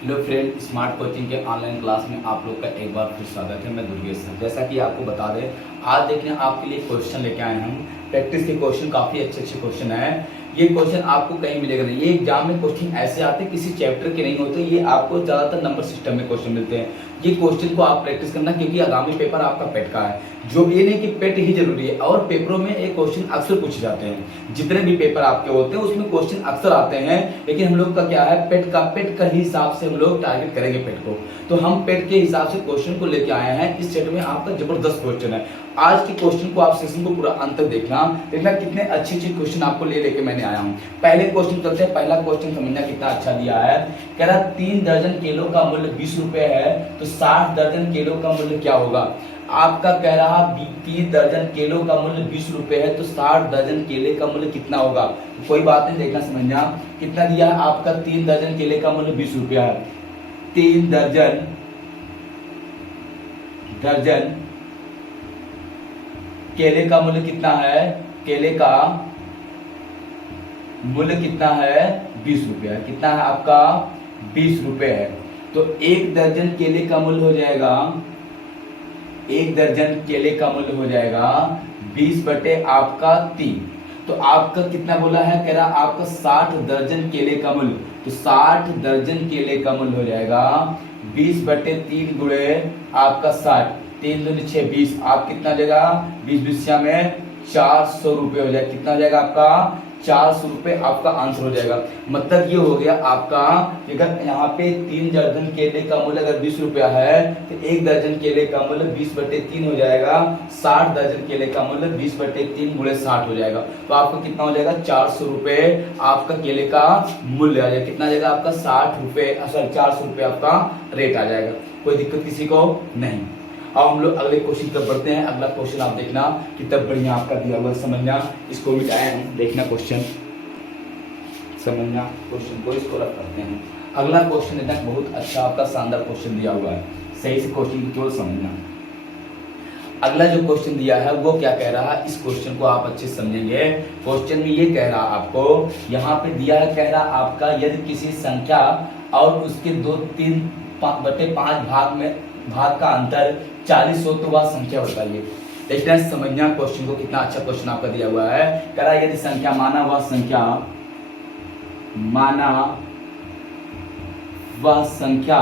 Hello friend, smart coaching के online class में आप लोग का एक बार फिर स्वागत है। मैं दुर्गेश सर। जैसा कि आपको बता दें, आज देखने आपके लिए क्वेश्चन लेके आए हैं हम। प्रैक्टिस के क्वेश्चन काफ़ी अच्छे क्वेश्चन हैं। ये क्वेश्चन आपको कहीं मिलेगा नहीं। ये एग्जाम में क्वेश्चन ऐसे आते हैं, किसी चैप्टर के नहीं होते। ये आपको ज़्यादातर नंबर सिस्टम में क्वेश्चन मिलते हैं। ये क्वेश्चन को आप प्रैक्टिस करना, क्योंकि आगामी पेपर आपका पेट का है। जो ये नहीं कि पेट ही जरूरी है, और पेपरों में ये क्वेश्चन अक्सर पूछे जाते हैं। जितने भी पेपर आपके होते हैं उसमें क्वेश्चन अक्सर आते हैं, लेकिन हम लोग का क्या है, पेट का ही हिसाब से हम लोग टारगेट करेंगे पेट को। तो हम पेट के हिसाब से क्वेश्चन को लेके आए हैं। इस सेट में आपका जबरदस्त क्वेश्चन है। आज के क्वेश्चन को आप सेशन को पूरा अंत तक देखना कितने अच्छे क्वेश्चन आपको लेके मैंने आया हूँ। पहले क्वेश्चन चलते हैं। पहला क्वेश्चन समझना कितना अच्छा दिया है। कह रहा 3 दर्जन केलों का मूल्य 20 रुपए है, तो 60 दर्जन केलों का मूल्य क्या होगा। आपका कह रहा 30 दर्जन केलों का मूल्य 20 रुपए है, तो 60 दर्जन केले का मूल्य कितना होगा। तो कोई बात नहीं, देखना समझना कितना दिया है। आपका 3 दर्जन केले का मूल्य 20 रुपया है। 3 दर्जन केले का मूल्य कितना है। केले का मूल्य कितना है, 20 रुपया। कितना है आपका, 20 रुपए है। तो 1 दर्जन केले का मूल्य हो जाएगा, 1 दर्जन केले का मूल्य हो जाएगा 20 बटे आपका 3। तो आपका कितना बोला है, कह रहा आपका 60 दर्जन केले का मूल्य। तो 60 दर्जन केले का मूल्य हो जाएगा 20 बटे 3 गुणे आपका 60। 3 दूनी 6 20। आप कितना देगा, 20 में 400 रुपये हो जाएगा। कितना हो जाएगा आपका, 400 रुपये आपका आंसर हो जाएगा। मतलब ये हो गया आपका, अगर यहाँ पे 3 दर्जन केले का मूल्य अगर 20 रुपया है, तो 1 दर्जन केले का मूल्य 20 बटे 3 हो जाएगा। 60 दर्जन केले का मूल्य 20 बटे 3 गुणे 60 हो जाएगा। तो आपका कितना हो जाएगा, 400 रुपये आपका केले का मूल्य आ जाएगा। कितना आ जाएगा आपका, 60 रुपये, सॉरी 400 रुपये आपका रेट आ जाएगा। कोई दिक्कत किसी को नहीं। अब हम लोग अगले क्वेश्चन तक बढ़ते हैं। अगला क्वेश्चन आप देखना कितना बढ़िया आपका दिया हुआ है, समझना। इसको मिटाए हम, देखना क्वेश्चन, समझना क्वेश्चन को, इसको रख करते हैं। अगला क्वेश्चन देखना, बहुत अच्छा आपका शानदार क्वेश्चन दिया हुआ है। सही से क्वेश्चन को केवल समझना। अगला जो क्वेश्चन दिया है वो क्या कह रहा है, इस क्वेश्चन को आप अच्छे से समझेंगे। क्वेश्चन में ये कह रहा आपको, यहाँ पे दिया है, कह रहा आपका यदि किसी संख्या और उसके 2/3 भाग का अंतर 40 हो तो वह संख्या बताइए। देखना समझना क्वेश्चन को, कितना अच्छा क्वेश्चन आपका दिया हुआ है। कह रहा यदि संख्या माना वह संख्या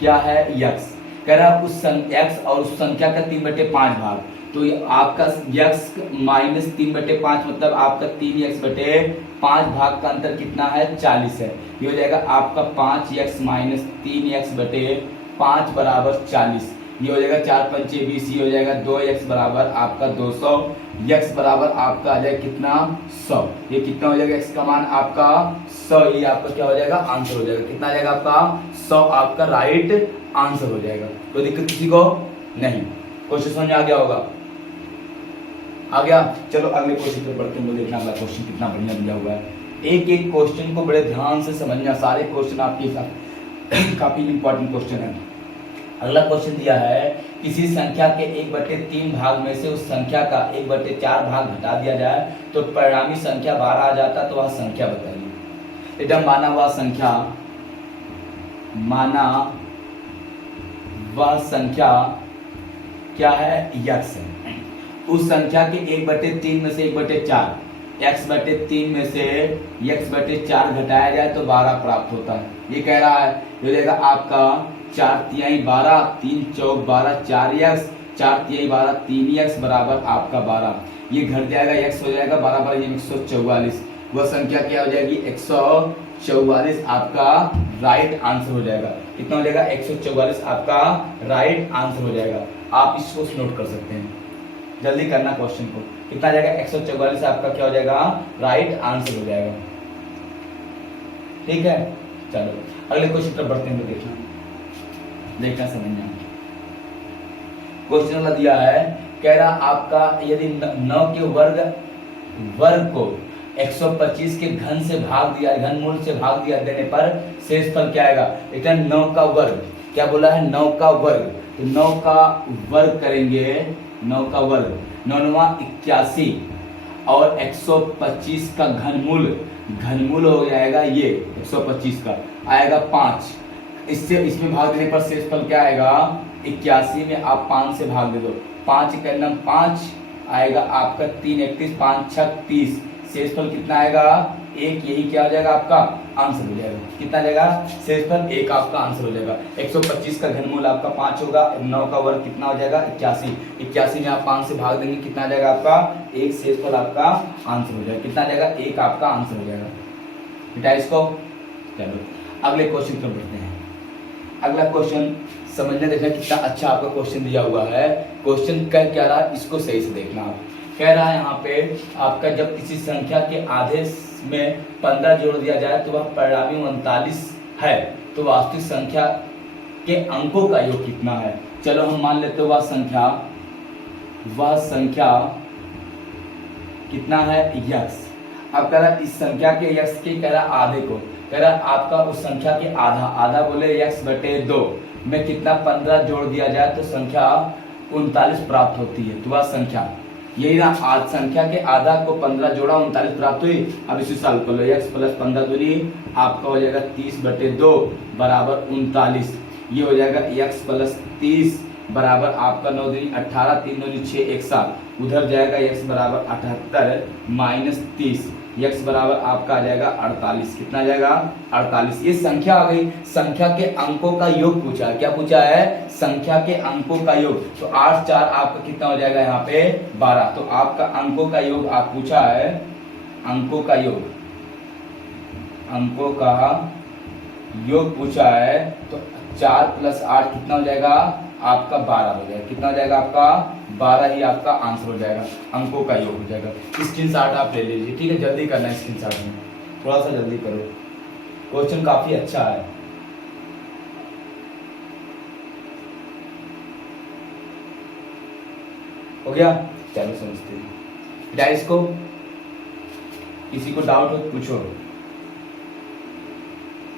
क्या है, यक्स। कह रहा उस x और उस संख्या का 3/5 भाग। तो ये आपका x माइनस 3/5 मतलब आपका 3x/5 भाग का अंतर कितना है, 40 है। ये हो जाएगा आपका 5x माइनस 3x/5 बराबर 40। ये हो जाएगा 4 पंचे 20। ये हो जाएगा 2x बराबर आपका 200। x बराबर आपका आ जाएगा कितना, 100। ये कितना हो जाएगा, x का मान आपका 100। ये आपका क्या हो जाएगा, आंसर हो जाएगा। कितना आ जाएगा आपका, 100 आपका राइट आंसर हो जाएगा। कोई दिक्कत किसी को नहीं। क्वेश्चन समझ में आ गया होगा, आ गया। चलो अगले क्वेश्चन पे बढ़ते हैं। देखना अगला क्वेश्चन कितना बढ़िया दिया हुआ है। एक एक क्वेश्चन को बड़े ध्यान से समझना। सारे क्वेश्चन आपके साथ काफी इंपॉर्टेंट क्वेश्चन है। अगला क्वेश्चन दिया है, किसी संख्या के 1/3 भाग में से उस संख्या का 1/4 भाग घटा दिया जाए तो परिणामी संख्या 12 आ जाता, तो वह संख्या बताइए। एकदम माना वह संख्या क्या है, यक्स है। उस संख्या के 1/3 में से 1/4 x/3 में से x/4 घटाया जाए तो 12 प्राप्त होता है। ये कह रहा है, ये देगा आपका 4×3 12, 3 चौक 12, 4x, 4×3 12, 3x बराबर आपका 12। ये घट जाएगा, x हो जाएगा 12 बार 144। वह संख्या क्या हो जाएगी, 144 आपका राइट आंसर हो जाएगा। कितना हो जाएगा, 144 आपका राइट आंसर हो जाएगा। आप इसको नोट कर सकते हैं, जल्दी करना क्वेश्चन को। कितना जाएगा, 144 आपका क्या हो जाएगा, राइट आंसर हो जाएगा। ठीक है, चलो अगले क्वेश्चन पर बढ़ते हैं। देखना समझना। क्वेश्चन वाला दिया है, कह रहा आपका यदि 9 के वर्ग को 125 के घनमूल से भाग दिया देने पर शेषफल क्या आएगा। देखना 9 का वर्ग क्या बोला है, 9 का वर्ग। तो 9 का वर्ग करेंगे, 9 का वर्ग 9 81 और 125 का घनमूल हो जाएगा, ये 125 का आएगा 5। इससे इसमें भाग देने पर शेषफल क्या आएगा, 81 में आप 5 से भाग दे दो, 5 के नम 5 आएगा आपका 3 31 5 6 30, शेषफल कितना आएगा 1, यही क्या हो जाएगा आपका आंसर हो जाएगा। कितना जाएगा शेषफल 1 आपका आंसर हो जाएगा। 125 का घनमूल आपका 5 होगा, 9 का वर्ग कितना हो जाएगा 81, 81 में आप 5 से भाग देंगे कितना आ जाएगा आपका 1, शेषफल आपका आंसर हो जाएगा। कितना जाएगा 1 आपका आंसर हो जाएगा। बेटा इसको चलो अगले क्वेश्चन पर बढ़ते हैं। अगला क्वेश्चन समझने देखना कितना अच्छा आपका क्वेश्चन दिया हुआ है। क्वेश्चन कह क्या रहा है इसको सही से देखना। आप कह रहा है यहाँ पे आपका जब किसी संख्या के आधे में 15 जोड़ दिया जाए तो वह परिणामी 39 है, तो वास्तविक संख्या के अंकों का योग कितना है। चलो हम मान लेते हैं वह संख्या कितना है यक्स। अब कह रहा इस संख्या के यक्स के कह रहा आधे को, कह रहा आपका उस संख्या के आधा बोले यक्स बटे 2 में कितना 15 जोड़ दिया जाए तो संख्या 39 प्राप्त होती है। तो वह संख्या यही ना, आज संख्या के आधा को 15 जोड़ा 39 प्राप्त हुई। अब इसी साल को लो x प्लस 15 दूनी आपका हो जाएगा 30 बटे 2 बराबर 39। ये हो जाएगा x प्लस 30 बराबर आपका 9 दूनी 18 3 दूनी 6 1 7। उधर जाएगा x बराबर 78 माइनस 30, x बराबर आपका आ जाएगा 48। कितना आ जाएगा 48। ये संख्या आ गई। संख्या के अंकों का योग पूछा है। क्या पूछा है संख्या के अंकों का योग। तो 8 4 आपका कितना हो जाएगा यहाँ पे 12। तो आपका अंकों का योग आप पूछा है, अंकों का योग पूछा है। तो 4 प्लस 8 कितना हो जाएगा आपका 12 हो जाएगा। कितना हो जाएगा आपका 12 ही आपका आंसर हो जाएगा, अंकों का योग हो जाएगा। स्क्रीनशॉट आप ले लीजिए, ठीक है। जल्दी करना है स्क्रीनशॉट में, थोड़ा सा जल्दी करो, क्वेश्चन काफी अच्छा है। हो गया, चलो समझते हैं। गाइस को किसी को डाउट हो पूछो,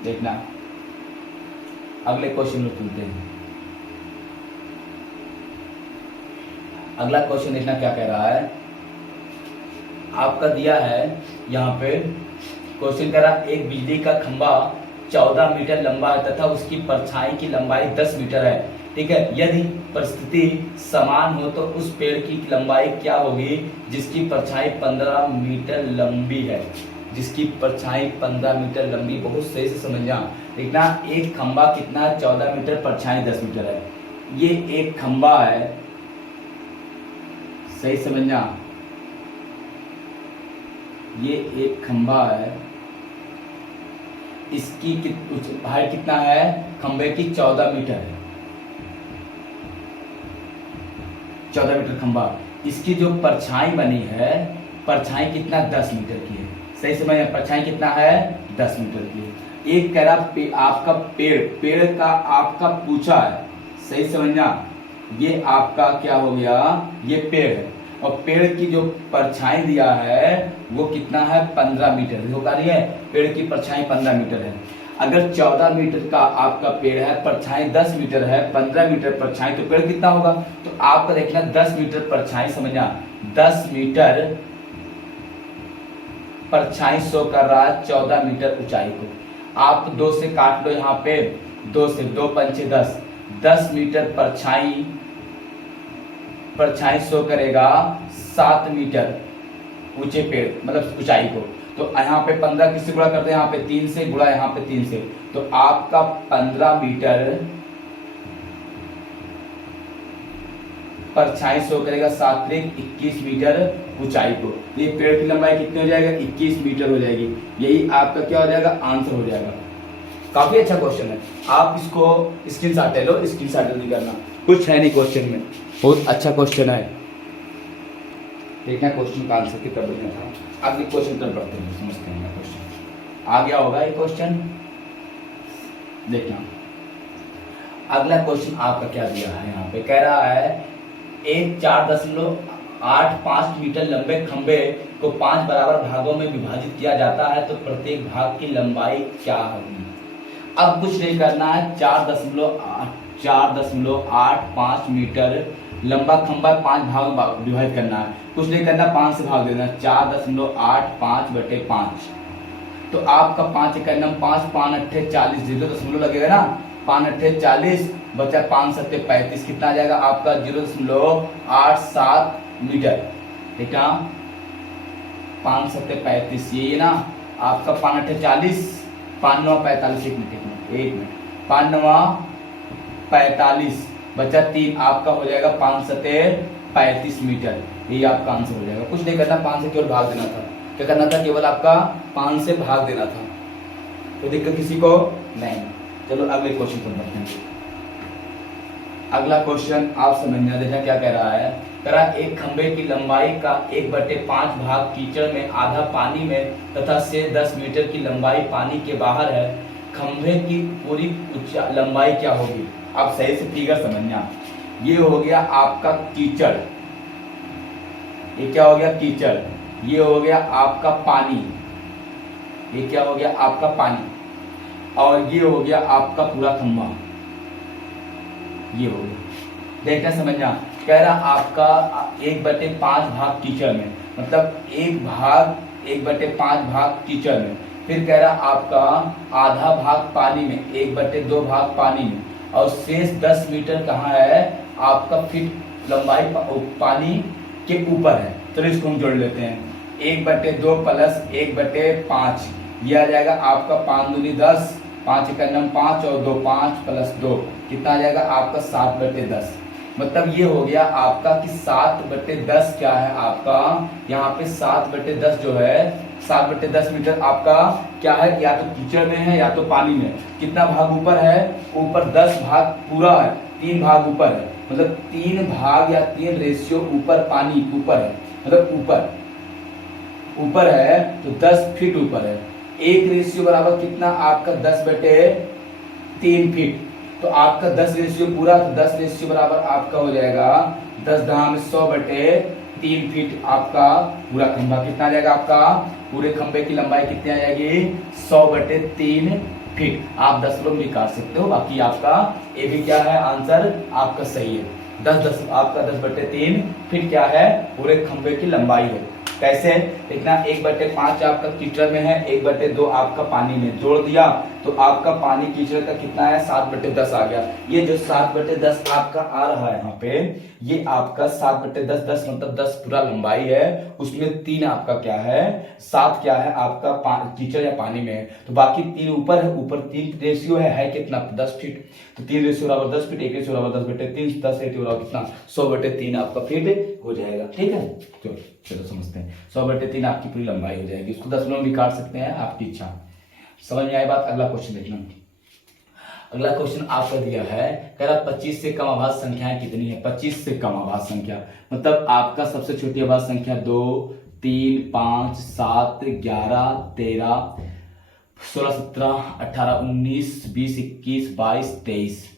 देखना अगले क्वेश्चन में सुनते हैं। अगला क्वेश्चन देखना क्या कह रहा है। आपका दिया है यहाँ पे क्वेश्चन कह रहा है एक बिजली का खंभा 14 मीटर लंबा है तथा उसकी परछाई की लंबाई 10 मीटर है, ठीक है। यदि परिस्थिति समान हो तो उस पेड़ की लंबाई क्या होगी जिसकी परछाई 15 मीटर लंबी है। जिसकी परछाई 15 मीटर लंबी, बहुत सही से समझना। देखना एक खंभा कितना है 14 मीटर, परछाई 10 मीटर है। ये एक खंभा है, सही समझना, ये एक खंभा है, इसकी हाइट कितना है खंभे की 14 मीटर है, 14 मीटर खंभा। इसकी जो परछाई बनी है, परछाई कितना 10 मीटर की है। सही समझना, परछाई कितना है 10 मीटर की है। एक कह रहा आपका पेड़ का आपका पूछा है, सही समझना। ये आपका क्या हो गया, ये पेड़ है और पेड़ की जो परछाई दिया है वो कितना है 15 मीटर। देखो कह रही है पेड़ की परछाई 15 मीटर है। अगर 14 मीटर का आपका पेड़ है, परछाई 10 मीटर है, 15 मीटर परछाई, तो पेड़ कितना होगा। तो आपका देखना 10 मीटर परछाई, समझना 10 मीटर परछाई शो कर रहा है 14 मीटर ऊंचाई को। आप 2 से काट लो यहाँ पे, 2 से 2 पंचे 10, 10 मीटर परछाई शो करेगा 7 मीटर ऊंचे पेड़ मतलब ऊंचाई को। तो यहाँ पे 15 किससे गुणा करते हैं, यहाँ पे 3 से गुणा, यहाँ पे 3 से, तो आपका 15 मीटर परछाई शो करेगा 7 त्रिक 21 मीटर ऊंचाई को। ये पेड़ की लंबाई कितनी हो जाएगा 21 मीटर हो जाएगी। यही आपका क्या हो जाएगा आंसर हो जाएगा। काफी अच्छा क्वेश्चन है, आप इसको स्क्रीनशॉट ले लो, स्क्रीनशॉट जल्दी करना, कुछ है नहीं क्वेश्चन में, बहुत अच्छा क्वेश्चन है। देखना क्वेश्चन का आंसर कितना बढ़िया था। अगले क्वेश्चन पर बढ़ते हैं, समझते हैं क्वेश्चन आ गया होगा ये क्वेश्चन। देखना अगला क्वेश्चन आपका क्या दिया है, यहाँ पे कह रहा है एक 4.85 मीटर लंबे खंबे को 5 बराबर भागों में विभाजित किया जाता है, तो प्रत्येक भाग की लंबाई क्या होगी। अब कुछ नहीं करना है, 4.85 मीटर लंबा खंबा 5 भाग में विभाजित करना है। कुछ नहीं करना, 5 से भाग देना, 4.85 बटे 5। तो आपका 5 का नम 5 5 8 40 0 दशमलव लगेगा ना, 5 अट्ठे 40 बचा 5 सत्ते 35, कितना आ जाएगा आपका 0.87 मीटर। ठीक है, 5 सत्ते 35, ये ना आपका 5 अट्ठे 40, 5 9 45, एक मिनट 5 9 45 बचा 3, आपका हो जाएगा 5 सत्ते 35 मीटर। ये आपका आंसर हो जाएगा। कुछ नहीं करना, 5 से केवल भाग देना था। क्या करना था? केवल आपका 5 से भाग देना था। तो दिक्कत किसी को नहीं। चलो अगले क्वेश्चन पर बढ़ते हैं। अगला क्वेश्चन आप समझना, देखना क्या कह रहा है। कह रहा एक खंभे की लंबाई का 1/5 भाग कीचड़ में, आधा पानी में तथा से 10 मीटर की लंबाई पानी के बाहर है। खंभे की पूरी लंबाई क्या होगी? आप सही से फिगर समझना। ये हो गया आपका कीचड़, ये क्या हो गया? कीचड़। ये हो गया आपका पानी, ये क्या हो गया? आपका पानी। और ये हो गया आपका पूरा खंभा, ये हो गया। देखना समझना, कह रहा आपका 1/5 भाग कीचड़ में, मतलब 1/5 भाग कीचड़ में। फिर कह रहा आपका आधा भाग पानी में, 1/2 भाग पानी में, और शेष 10 मीटर कहाँ है? आपका फीट लंबाई पानी के ऊपर है। तो इसको हम जोड़ लेते हैं। 1/2 प्लस 1/5, ये आ जाएगा आपका 5 दूनी 10, 5 का नम 5 और 2 5 प्लस 2, कितना आ जाएगा आपका 7/10। मतलब ये हो गया आपका कि 7/10 क्या है आपका? यहाँ पे 7/10 जो है, 7/10 मीटर आपका क्या है? या तो कीचड़ में है या तो पानी में। कितना भाग ऊपर है? ऊपर 10 भाग पूरा है, 3 भाग ऊपर है, मतलब 3 भाग या 3 रेशियो ऊपर पानी ऊपर है, मतलब ऊपर है तो 10 फीट ऊपर है। 1 रेशियो बराबर कितना आपका? 10/3 फीट। तो आपका 10 रेशियो पूरा, तो 10 रेशियो बराबर आपका हो जाएगा 10 धाम 100/3 फीट। आपका पूरा खंभा कितना आ जाएगा? आपका पूरे खंभे की लंबाई कितनी आ जाएगी? 100/3 फीट। आप 10 लोग भी काट सकते हो, बाकी आपका ये भी क्या है? आंसर आपका सही है। 10 आपका 10/3 फीट क्या है? पूरे खंभे की लंबाई है। कैसे? इतना 1/5 आपका कीचड़ में है, 1/2 आपका पानी में, जोड़ दिया तो आपका पानी कीचड़ का कितना है? 7/10 आ गया। ये जो 7/10 आपका आ रहा है यहाँ पे, ये आपका 7/10, 10 मतलब 10 पूरा लंबाई है, उसमें 3 आपका क्या है? 7 क्या है आपका? कीचड़ या पानी में है। तो बाकी 3 ऊपर है, ऊपर 3 रेशियो है कितना? 10 फीट। तो 3 रेशियो बराबर 10 फीट, 1 रेशियो बराबर 10/3, 10 रेशियो बराबर कितना? 100/3 आपका फीट हो जाएगा। ठीक है, चलो समझते हैं। 100/3 आपकी पूरी लंबाई हो जाएगी। उसको 10 लोग भी काट सकते हैं, आपकी इच्छा। समझ में आई बात? अगला क्वेश्चन देखना। अगला क्वेश्चन आपका दिया है, कह रहा 25 से कम अभाज्य संख्याएं कितनी है? 25 से कम अभाज्य संख्या मतलब आपका सबसे छोटी अभाज्य संख्या 2 3 5 7 11 13 16 17 18 19 20 21 22 23।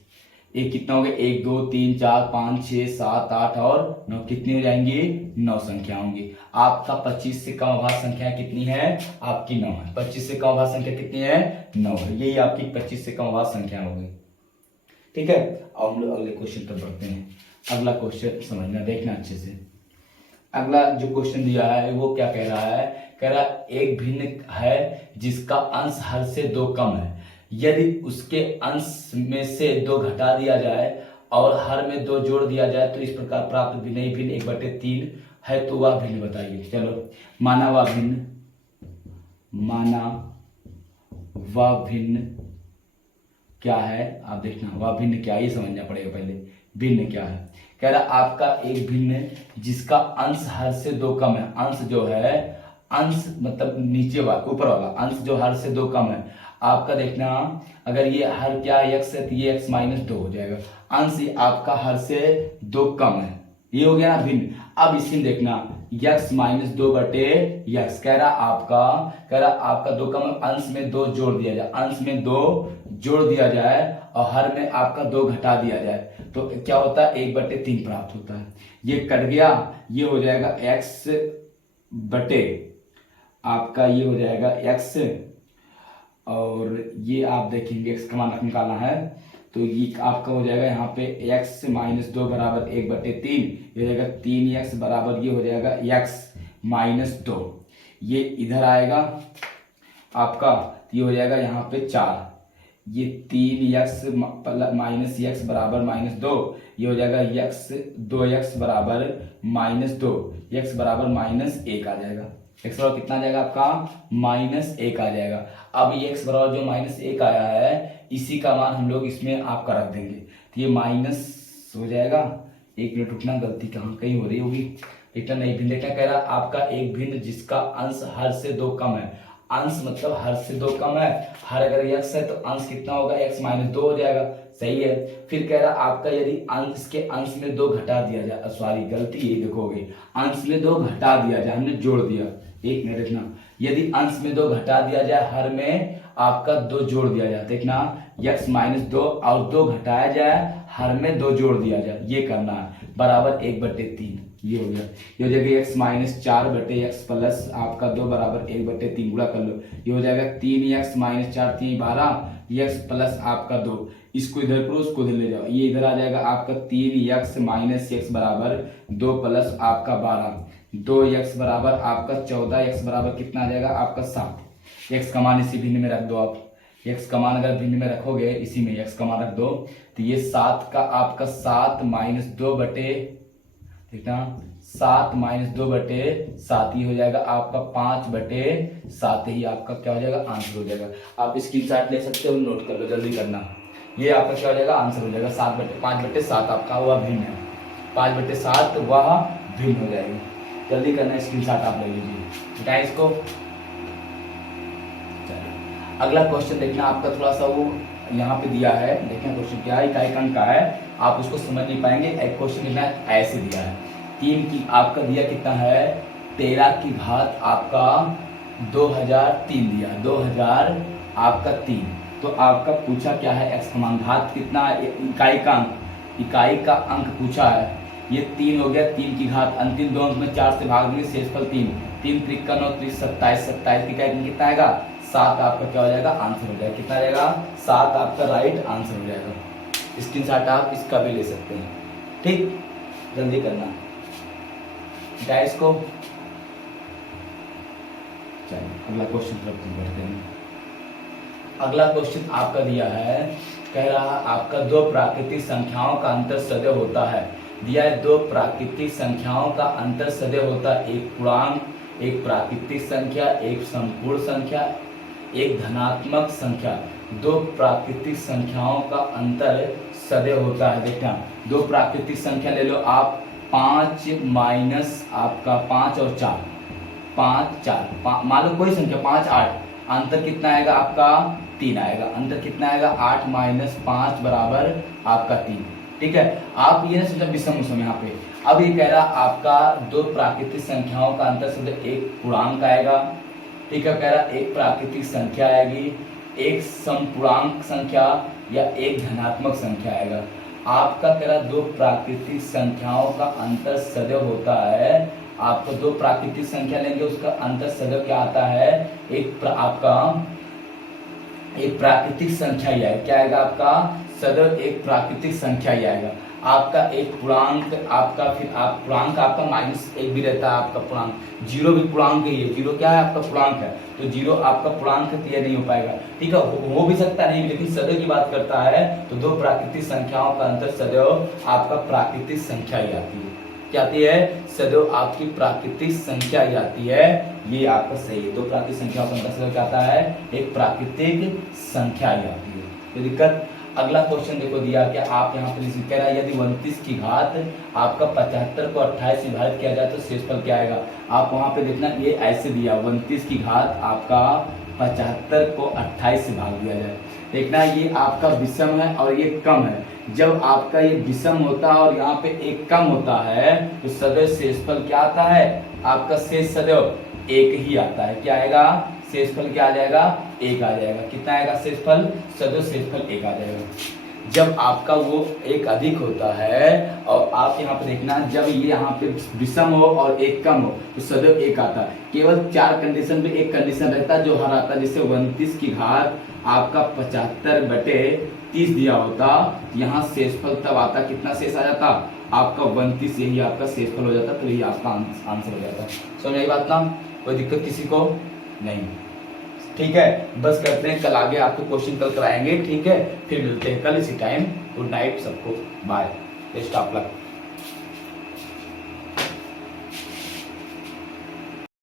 ये कितना हो गया? 1 2 3 4 5 6 7 8 और 9, कितनी हो जाएंगी? 9 संख्या होंगी। आपका 25 से कम अभाज्य संख्या कितनी है? आपकी 9 है। 25 से कम अभाज्य संख्या कितनी है? 9 है। यही आपकी 25 से कम अभाज्य संख्या होगी। ठीक है, अब हम लोग अगले क्वेश्चन पर बढ़ते हैं। अगला क्वेश्चन समझना, देखना अच्छे से। अगला जो क्वेश्चन दिया है वो क्या कह रहा है? कह रहा एक भिन्न है जिसका अंश हर से 2 कम है। यदि उसके अंश में से 2 घटा दिया जाए और हर में 2 जोड़ दिया जाए तो इस प्रकार प्राप्त भिन्न 1/3 है, तो वह भिन्न बताइए। चलो, माना वह भिन्न क्या है? आप देखना, वह भिन्न क्या है ये समझना पड़ेगा पहले। भिन्न क्या है? कह रहा आपका एक भिन्न जिसका अंश हर से 2 कम है। अंश जो है, अंश मतलब नीचे वाला, ऊपर वाला अंश जो हर से 2 कम है। आपका देखना, अगर ये हर क्या x है तो ये x - 2 हो जाएगा। अंश आपका हर से 2 कम है, ये हो गया ना भिन्न। अब इसमें देखना x - 2/x। कह रहा आपका 2 कम, अंश में 2 जोड़ दिया जाए, अंश में 2 जोड़ दिया जाए और हर में आपका 2 घटा दिया जाए तो क्या होता है? 1/3 प्राप्त होता है। ये कट गया, ये हो जाएगा x बटे आपका, ये हो जाएगा x, और ये आप देखेंगे x का मान निकालना है तो ये आपका हो जाएगा यहाँ पे x - 2 बराबर 1/3, ये हो जाएगा 3x बराबर, ये हो जाएगा x - 2। ये इधर आएगा आपका, ये हो जाएगा यहाँ पे 4, ये 3x माइनस एक्स बराबर -2, ये हो जाएगा x 2x बराबर -2, x बराबर -1 आ जाएगा। x बराबर कितना आ जाएगा आपका -1 आ जाएगा। अब ये x बराबर जो -1 आया है इसी का मान हम लोग इसमें आपका रख देंगे, तो ये माइनस हो जाएगा। एक मिनट रुकना, गलती कहाँ कहीं हो रही होगी, इतना नहीं भिन्न देखना कह रहा आपका एक भिन्न जिसका अंश हर से 2 कम है। अंश मतलब हर से 2 कम है, हर अगर x है तो अंश कितना होगा x -2 हो जाएगा, सही है। फिर कह रहा आपका यदि अंश के अंश में 2 घटा दिया जाए, सॉरी गलती यही देखोगे, अंश में 2 घटा दिया जाए, हमने जोड़ दिया, एक मिनट देखना, यदि अंश में 2 घटा दिया जाए, हर में आपका 2 जोड़ दिया जाए, देखना x -2 और 2 घटाया जाए, हर में 2 जोड़ दिया जाए, ये करना है, बराबर 1/3, ये हो गया। ये हो जाएगा x -4 बटे x प्लस आपका 2 बराबर 1/3, गुणा कर लो, ये हो जाएगा 3x -4 3 12 x प्लस आपका 2, इसको इधर करो उसको इधर ले जाओ, ये इधर आ जाएगा आपका 3x -x बराबर 2 प्लस आपका 12, 2x बराबर आपका 14, x बराबर कितना आ जाएगा आपका 7। x का मान इसी भिन्न में रख दो आप, x का मान अगर भिन्न में रखोगे इसी में x का मान रख दो, तो ये 7 का आपका 7 -2 बटे, देखना 7 -2 बटे 7, ये हो जाएगा आपका 5/7, ही आपका क्या हो जाएगा आंसर हो जाएगा। आप स्क्रीनशॉट ले सकते हो, नोट कर लो, जल्दी करना, ये आपका क्या हो जाएगा आंसर हो जाएगा 5/7 आपका वह भिन्न है, 5/7 वह भिन्न हो जाएगी। जल्दी करना, स्क्रीनशॉट आप ले लीजिए, बताएं इसको। अगला क्वेश्चन देखना आपका थोड़ा सा वो यहाँ पे दिया है, देखना क्वेश्चन क्या है, इकाई अंक का है, आप उसको समझ नहीं पाएंगे। एक क्वेश्चन लिखना ऐसे दिया है, 3 की आपका दिया कितना है 13 की घात आपका 2003 दिया, 2000 आपका 3, तो आपका पूछा क्या है x का मान, घात कितना इकाई का अंक, इकाई का अंक पूछा है, ये 3 हो गया, 3 की घात अंतिम 2 अंक में 4 से भाग देंगे, शेषफल 3, 3 3 9 30 27, 27 की इकाई कितना आएगा 7, आपका क्या हो जाएगा आंसर हो जाएगा, कितना आएगा 7 आपका राइट आंसर हो जाएगा। स्क्रीनशॉट आप इसका भी ले सकते हैं, ठीक, जल्दी करना गाइस को। चलिए अगला क्वेश्चन तरफ बढ़ते हैं। अगला क्वेश्चन आपका दिया है, कह रहा आपका 2 प्राकृतिक संख्याओं का अंतर सदैव होता है, दिया है 2 प्राकृतिक संख्याओं का अंतर सदैव होता है, एक पूर्णांक, एक प्राकृतिक संख्या, एक संपूर्ण संख्या, एक धनात्मक संख्या, 2 प्राकृतिक संख्याओं का अंतर सदैव होता है। देखना 2 प्राकृतिक संख्या ले लो आप, 5 माइनस आपका 5 और 4, 5 4 मान लो कोई संख्या 5 8, अंतर कितना आएगा आपका 3 आएगा, अंतर कितना आएगा 8 माइनस 5 बराबर आपका 3, ठीक है। आप ये ना सोचा विषम विषम यहाँ पे, अब ये कह रहा आपका 2 प्राकृतिक संख्याओं का अंतर सदैव एक पूर्णांक आएगा, ठीक है, कह रहा एक प्राकृतिक संख्या आएगी, एक समपूर्णांक संख्या या एक धनात्मक संख्या आएगा। आपका कह रहा 2 प्राकृतिक संख्याओं का अंतर सदैव होता है, आपको 2 प्राकृतिक संख्या लेंगे उसका अंतर सदैव क्या आता है, आपका एक प्राकृतिक संख्या ही आएगा, क्या आएगा आपका सदैव एक प्राकृतिक संख्या ही आएगा। आपका एक पूर्णांक आपका, फिर आप पूर्णांक आपका -1 भी रहता है आपका पूर्णांक, 0 भी पूर्णांक ही है, 0 क्या है आपका पूर्णांक है, तो 0 आपका पूर्णांक क्लियर नहीं हो पाएगा, ठीक है, हो भी सकता नहीं, लेकिन सदैव की बात करता है तो 2 प्राकृतिक संख्याओं का अंतर सदैव आपका प्राकृतिक संख्या ही आती है, क्या आती है सदैव आपकी प्राकृतिक संख्या ही आती है, ये आपका सही है। 2 प्राकृतिक संख्याओं का अंतर सदैव क्या आता है, एक प्राकृतिक संख्या ही आती है, कोई दिक्कत। अगला क्वेश्चन देखो दिया कि आप यहाँ पर कह रहा है यदि 29 की घात आपका 75 को 28 से विभाजित किया जाए तो शेषफल क्या आएगा। आप वहां पे देखना ये ऐसे दिया 29 की घात आपका 75 को 28 से भाग दिया जाए, देखना ये आपका विषम है और ये कम है, जब आपका ये विषम होता है और यहाँ पे एक कम होता है तो सदैव शेषफल क्या आता है, आपका शेष सदैव 1 ही आता है, क्या आएगा शेषफल क्या आ जाएगा 1 आ जाएगा, कितना आएगा शेषफल सदैव शेषफल 1 आ जाएगा। जब आपका वो 1 अधिक होता है और आप यहाँ पे देखना जब ये यहाँ पे विषम हो और 1 कम हो तो सदैव 1 आता है, केवल 4 कंडीशन पे एक कंडीशन रहता है जो हर आता है, जैसे 29 की घात आपका 75/30 दिया होता, यहाँ शेषफल तब आता, कितना शेष आ जाता आपका 29, यही आपका शेषफल हो जाता, तो यही आपका आंसर हो जाता। समझ आई बात ना, कोई दिक्कत किसी को नहीं। ठीक है, बस करते हैं, कल आगे आपको क्वेश्चन कल कराएंगे। ठीक है, फिर मिलते हैं कल इसी टाइम। गुड नाइट सबको, बाय, बेस्ट ऑफ लक।